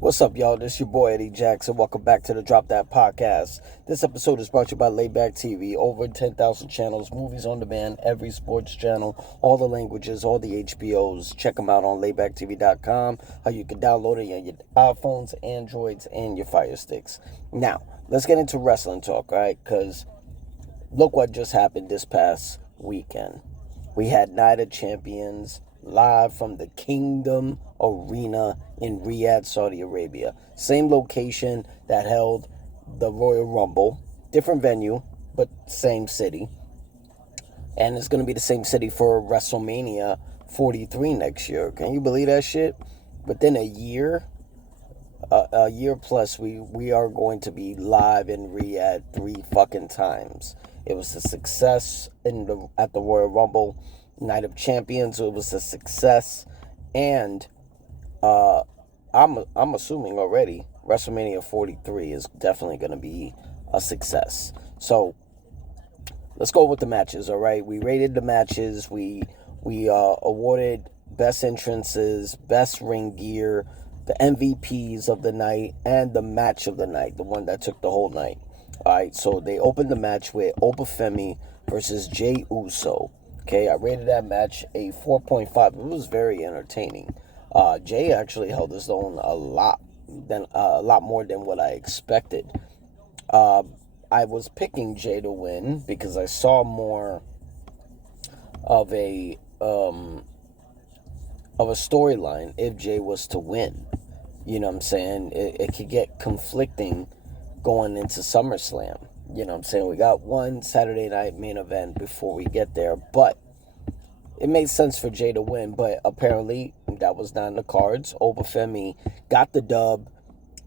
What's up, y'all? This your boy Eddie Jackson. Welcome back to the Drop That Podcast. This episode is brought to you by Layback TV. Over 10,000 channels, movies on demand, every sports channel, all the languages, all the HBOs. Check them out on laybacktv.com. How you can download it on your iPhones, Androids, and your Fire Sticks. Now, let's get into wrestling talk, right? Because look what just happened this past weekend. We had Night of Champions live from the Kingdom Arena in Riyadh, Saudi Arabia. Same location that held the Royal Rumble. Different venue, but same city. And it's going to be the same city for WrestleMania 43 next year. Can you believe that shit? Within a year plus, we are going to be live in Riyadh 3 fucking times. It was a success at the Royal Rumble. Night of Champions, it was a success, and I'm assuming already WrestleMania 43 is definitely going to be a success. So let's go with the matches. All right, we rated the matches. We awarded best entrances, best ring gear, the MVPs of the night, and the match of the night, the one that took the whole night. All right, so they opened the match with Obafemi versus Jey Uso. Okay, I rated that match a 4.5. It was very entertaining. Jey actually held his own a lot more than what I expected. I was picking Jey to win because I saw more of a storyline if Jey was to win. You know what I'm saying? It could get conflicting going into SummerSlam. You know what I'm saying? We got one Saturday night main event before we get there. But it made sense for Jey to win. But apparently that was not in the cards. Obafemi got the dub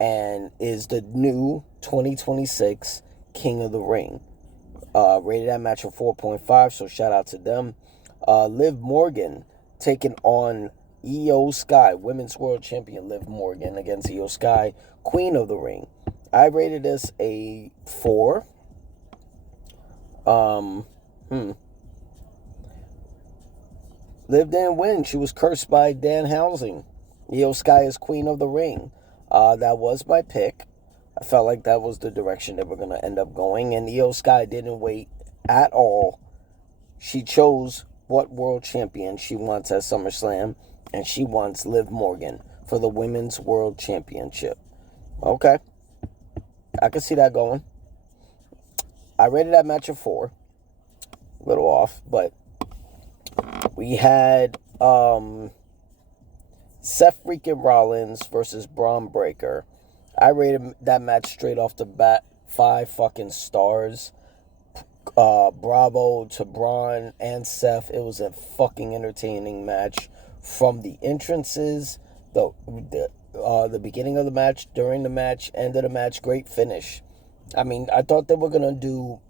and is the new 2026 King of the Ring. Rated that match a 4.5. So shout out to them. Liv Morgan taking on Io Sky. Women's World Champion Liv Morgan against Io Sky. Queen of the Ring. I rated this a 4. Liv didn't win. She was cursed by Danhausen. Io Sky is Queen of the Ring. That was my pick. I felt like that was the direction they were going to end up going. And Io Sky didn't wait at all. She chose what world champion she wants at SummerSlam. And she wants Liv Morgan for the Women's World Championship. Okay. I can see that going. I rated that match a 4. A little off, but we had Seth freaking Rollins versus Braun Breaker. I rated that match straight off the bat 5 fucking stars. Bravo to Braun and Seth. It was a fucking entertaining match from the entrances, the beginning of the match, during the match, end of the match. Great finish. I mean, I thought they were gonna do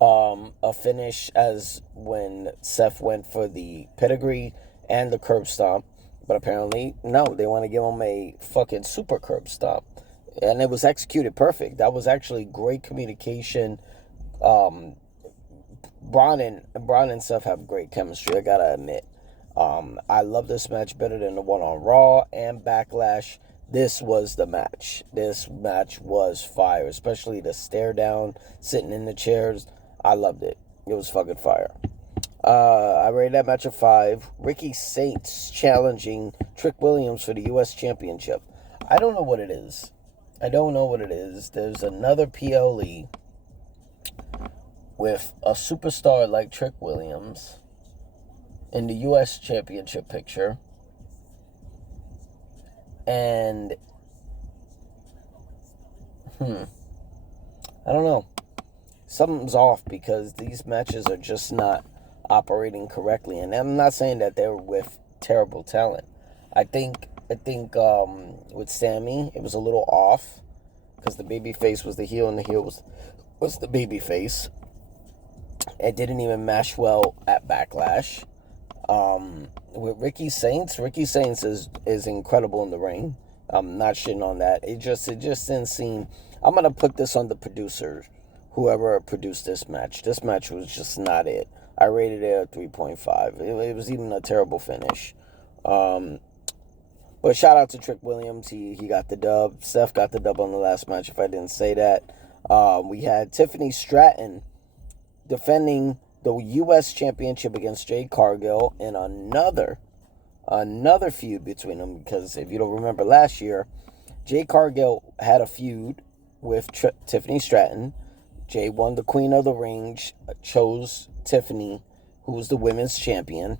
a finish as when Seth went for the pedigree and the curb stomp, but apparently no, they want to give him a fucking super curb stomp, and it was executed perfect. That was actually great communication. Braun and Seth have great chemistry, I gotta admit. I love this match better than the one on Raw and Backlash. This was the match. This match was fire, especially the stare down, sitting in the chairs. I loved it. It was fucking fire. I rated that match a 5. Ricky Saints challenging Trick Williams for the U.S. Championship. I don't know what it is. There's another PLE with a superstar like Trick Williams in the U.S. Championship picture. And, I don't know. Something's off because these matches are just not operating correctly. And I'm not saying that they're with terrible talent. I think with Sammy, it was a little off because the babyface was the heel and the heel was the babyface. It didn't even mesh well at Backlash. With Ricky Saints is incredible in the ring. I'm not shitting on that. It just didn't seem. I'm gonna put this on the producers, whoever produced this match. This match was just not it. I rated it a 3.5. It was even a terrible finish. But shout out to Trick Williams. He got the dub. Seth got the dub on the last match, if I didn't say that. We had Tiffany Stratton defending the U.S. Championship against Jade Cargill in another feud between them. Because if you don't remember last year, Jade Cargill had a feud with Tiffany Stratton. Jade won the Queen of the Ring, chose Tiffany, who was the women's champion.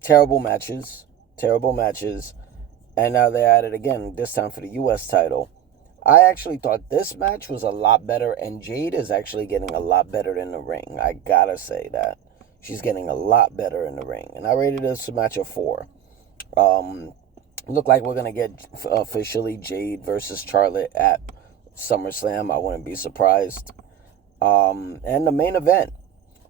Terrible matches. And now they're at it again, this time for the U.S. title. I actually thought this match was a lot better, and Jade is actually getting a lot better in the ring. I gotta say that. She's getting a lot better in the ring. And I rated this a match of 4. Look like we're going to get officially Jade versus Charlotte at SummerSlam. I wouldn't be surprised. And the main event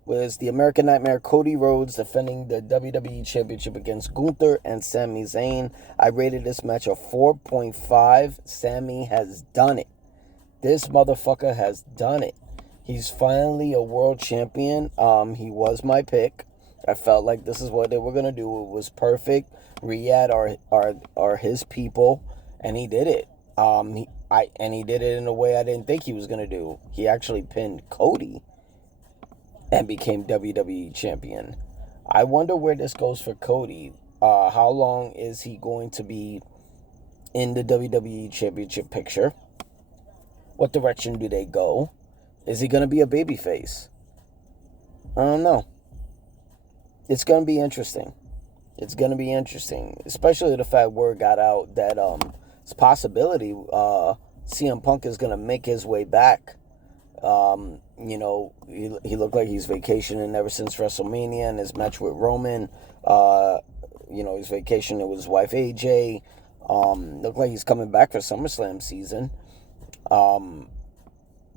was the American Nightmare Cody Rhodes defending the WWE Championship against Gunther and Sami Zayn. I rated this match a 4.5. Sami has done it. This motherfucker has done it. He's finally a world champion. He was my pick. I felt like this is what they were going to do. It was perfect. Riyadh are his people, and he did it. He did it in a way I didn't think he was going to do. He actually pinned Cody and became WWE champion. I wonder where this goes for Cody. How long is he going to be in the WWE championship picture? What direction do they go? Is he going to be a babyface? I don't know. It's going to be interesting. Especially the fact word got out that it's a possibility CM Punk is going to make his way back. He looked like he's vacationing ever since WrestleMania and his match with Roman. He's vacationing with his wife AJ. Looked like he's coming back for SummerSlam season.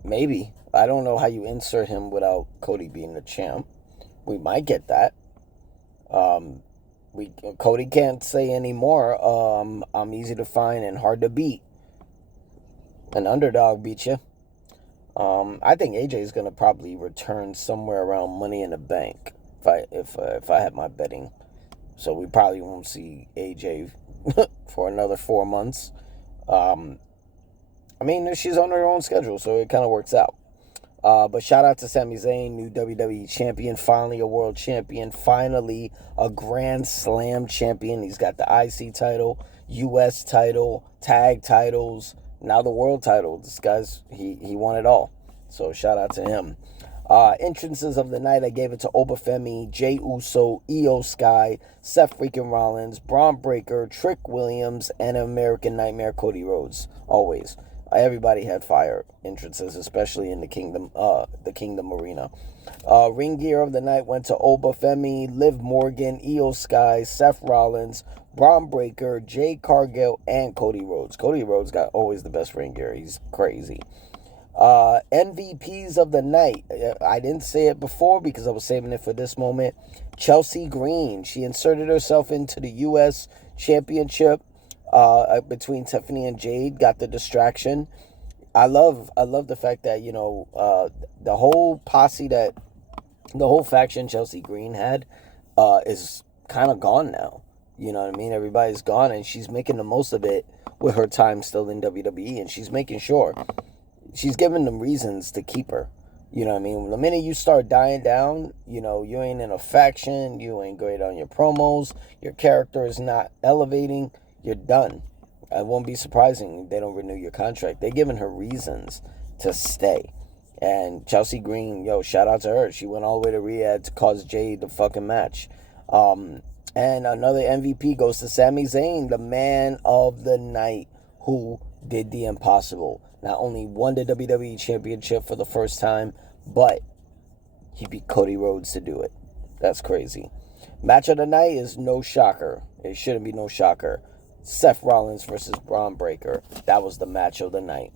Maybe. I don't know how you insert him without Cody being the champ. We might get that. Cody can't say anymore. I'm easy to find and hard to beat. An underdog beat you. I think AJ is gonna probably return somewhere around Money in the Bank if I had my betting. So we probably won't see AJ for another 4 months. She's on her own schedule, so it kind of works out. But shout out to Sami Zayn, new WWE champion, finally a world champion, finally a Grand Slam champion. He's got the IC title, US title, tag titles, now the world title. This guy's, he won it all. So shout out to him. Entrances of the night, I gave it to Obafemi, Jey Uso, Io Sky, Seth freaking Rollins, Braun Breaker, Trick Williams, and American Nightmare Cody Rhodes. Always. Everybody had fire entrances, especially in the Kingdom Arena. Ring gear of the night went to Obafemi, Liv Morgan, Io Sky, Seth Rollins, Braun Breaker, Jade Cargill, and Cody Rhodes. Cody Rhodes got always the best ring gear. He's crazy. MVPs of the night. I didn't say it before because I was saving it for this moment. Chelsea Green. She inserted herself into the U.S. Championship. Between Tiffany and Jade, got the distraction. I love the fact that the whole posse, that the whole faction Chelsea Green had is kind of gone now. You know what I mean? Everybody's gone, and she's making the most of it with her time still in WWE, and she's making sure she's giving them reasons to keep her. You know what I mean? The minute you start dying down, you ain't in a faction, you ain't great on your promos, your character is not elevating. You're done. It won't be surprising if they don't renew your contract. They're giving her reasons to stay. And Chelsea Green, shout out to her. She went all the way to Riyadh to cause Jade the fucking match. And another MVP goes to Sami Zayn, the man of the night, who did the impossible. Not only won the WWE Championship for the first time, but he beat Cody Rhodes to do it. That's crazy. Match of the night is no shocker. It shouldn't be no shocker. Seth Rollins versus Braun Breaker. That was the match of the night.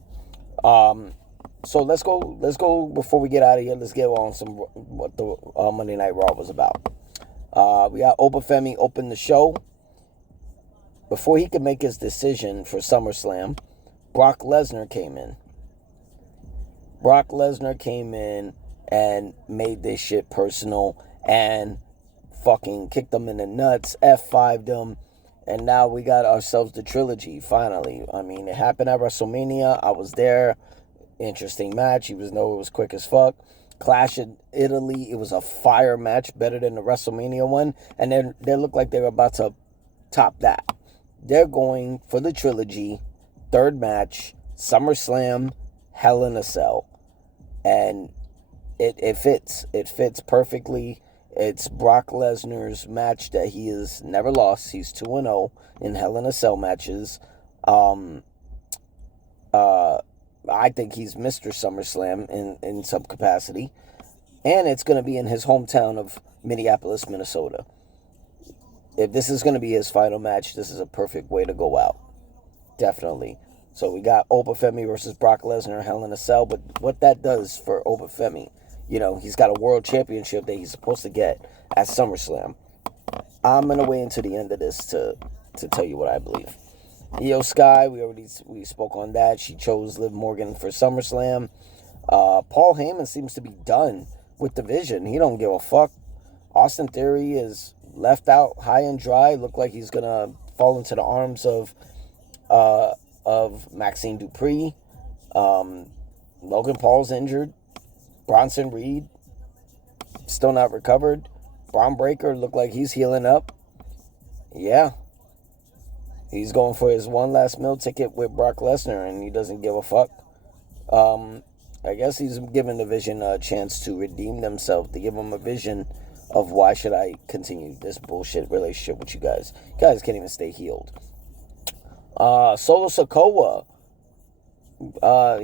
So let's go before we get out of here. Let's get on some what the Monday Night Raw was about. We got Obafemi open the show. Before he could make his decision for SummerSlam, Brock Lesnar came in. Brock Lesnar came in and made this shit personal and fucking kicked them in the nuts, F5'd them, And now we got ourselves the trilogy, finally. I mean, it happened at WrestleMania. I was there. Interesting match. It was quick as fuck. Clash in Italy. It was a fire match, better than the WrestleMania one. And then they look like they're about to top that. They're going for the trilogy. Third match, SummerSlam, Hell in a Cell. And it fits. It fits perfectly. It's Brock Lesnar's match that he has never lost. He's 2-0 in Hell in a Cell matches. I think he's Mr. SummerSlam in some capacity. And it's going to be in his hometown of Minneapolis, Minnesota. If this is going to be his final match, this is a perfect way to go out. Definitely. So we got Obafemi versus Brock Lesnar, Hell in a Cell. But what that does for Obafemi, he's got a world championship that he's supposed to get at SummerSlam. I'm going to wait until the end of this to tell you what I believe. Io Sky, we spoke on that. She chose Liv Morgan for SummerSlam. Paul Heyman seems to be done with the Vision. He don't give a fuck. Austin Theory is left out high and dry. Look like he's going to fall into the arms of Maxine Dupree. Logan Paul's injured. Bronson Reed still not recovered. Braun Breaker looked like he's healing up. Yeah. He's going for his one last meal ticket with Brock Lesnar, and he doesn't give a fuck. I guess he's giving the Vision a chance to redeem themselves, to give them a vision of why should I continue this bullshit relationship with you guys. You guys can't even stay healed. Solo Sikoa,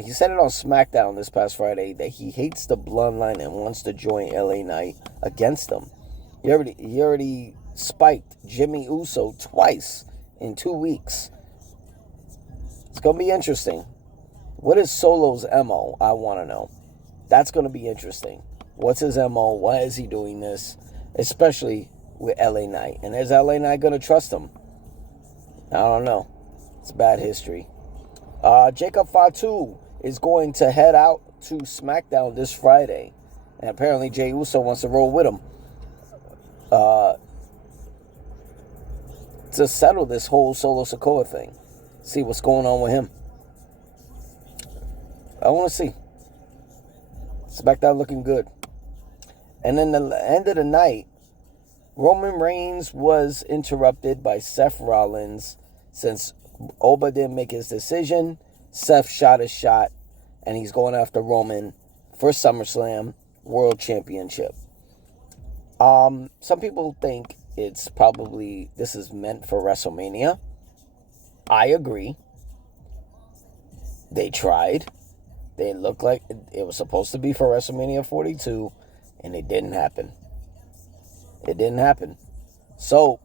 he said it on SmackDown this past Friday that he hates the bloodline and wants to join LA Knight against them. He already spiked Jimmy Uso twice in 2 weeks. It's going to be interesting. What is Solo's MO? I want to know. That's going to be interesting. What's his MO? Why is he doing this? Especially with LA Knight. And is LA Knight going to trust him? I don't know. It's bad history. Jacob Fatu is going to head out to SmackDown this Friday. And apparently Jey Uso wants to roll with him. To settle this whole Solo Sikoa thing. See what's going on with him. I want to see. SmackDown looking good. And then the end of the night, Roman Reigns was interrupted by Seth Rollins. Since Oba didn't make his decision, Seth shot his shot, and he's going after Roman for SummerSlam World Championship. Some people think it's probably, this is meant for WrestleMania. I agree. They tried. They looked like it was supposed to be for WrestleMania 42, and it didn't happen. It didn't happen. So,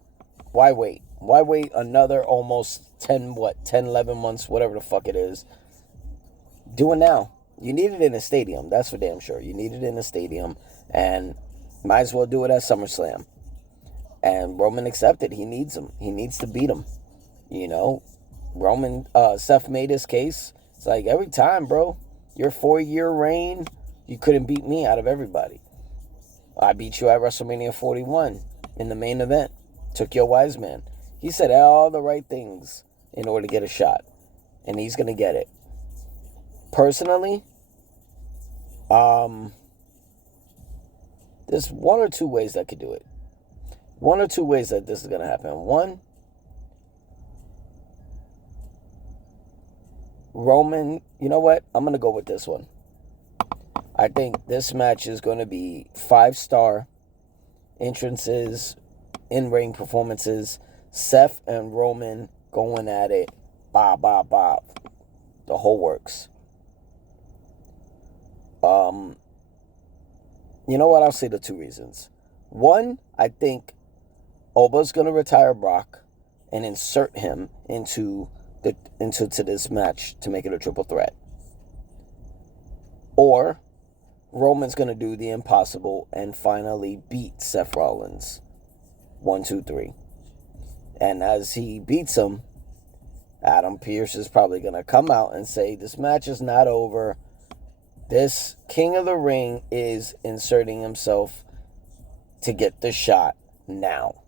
why wait? Why wait another almost 11 months, whatever the fuck it is? Do it now. You need it in a stadium. That's for damn sure. You need it in a stadium, and might as well do it at SummerSlam. And Roman accepted. He needs him. He needs to beat him. Seth made his case. It's like, every time, bro, your 4-year reign, you couldn't beat me out of everybody. I beat you at WrestleMania 41 in the main event. Took your wise man. He said all the right things in order to get a shot. And he's going to get it. Personally, there's one or two ways that could do it. One or two ways that this is going to happen. One, Roman, you know what? I'm going to go with this one. I think this match is going to be 5-star entrances, in-ring performances, Seth and Roman going at it, bob, bob, bob. The whole works. You know what? I'll say the two reasons. One, I think Oba's going to retire Brock and insert him into this match to make it a triple threat. Or Roman's going to do the impossible and finally beat Seth Rollins. 1, 2, 3. And as he beats him, Adam Pearce is probably going to come out and say, this match is not over. This King of the Ring is inserting himself to get the shot now.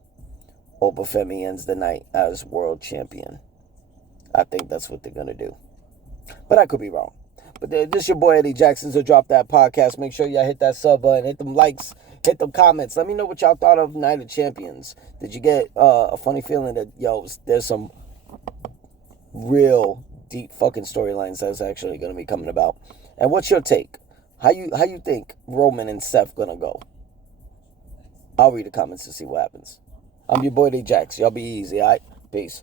Obafemi ends the night as world champion. I think that's what they're going to do. But I could be wrong. But this your boy Eddie Jackson. So drop that podcast. Make sure y'all hit that sub button, hit them likes, hit them comments. Let me know what y'all thought of Night of Champions. Did you get a funny feeling that, there's some real deep fucking storylines that's actually going to be coming about? And what's your take? How you think Roman and Seth going to go? I'll read the comments to see what happens. I'm your boy Eddie Jax. Y'all be easy, all right? Peace.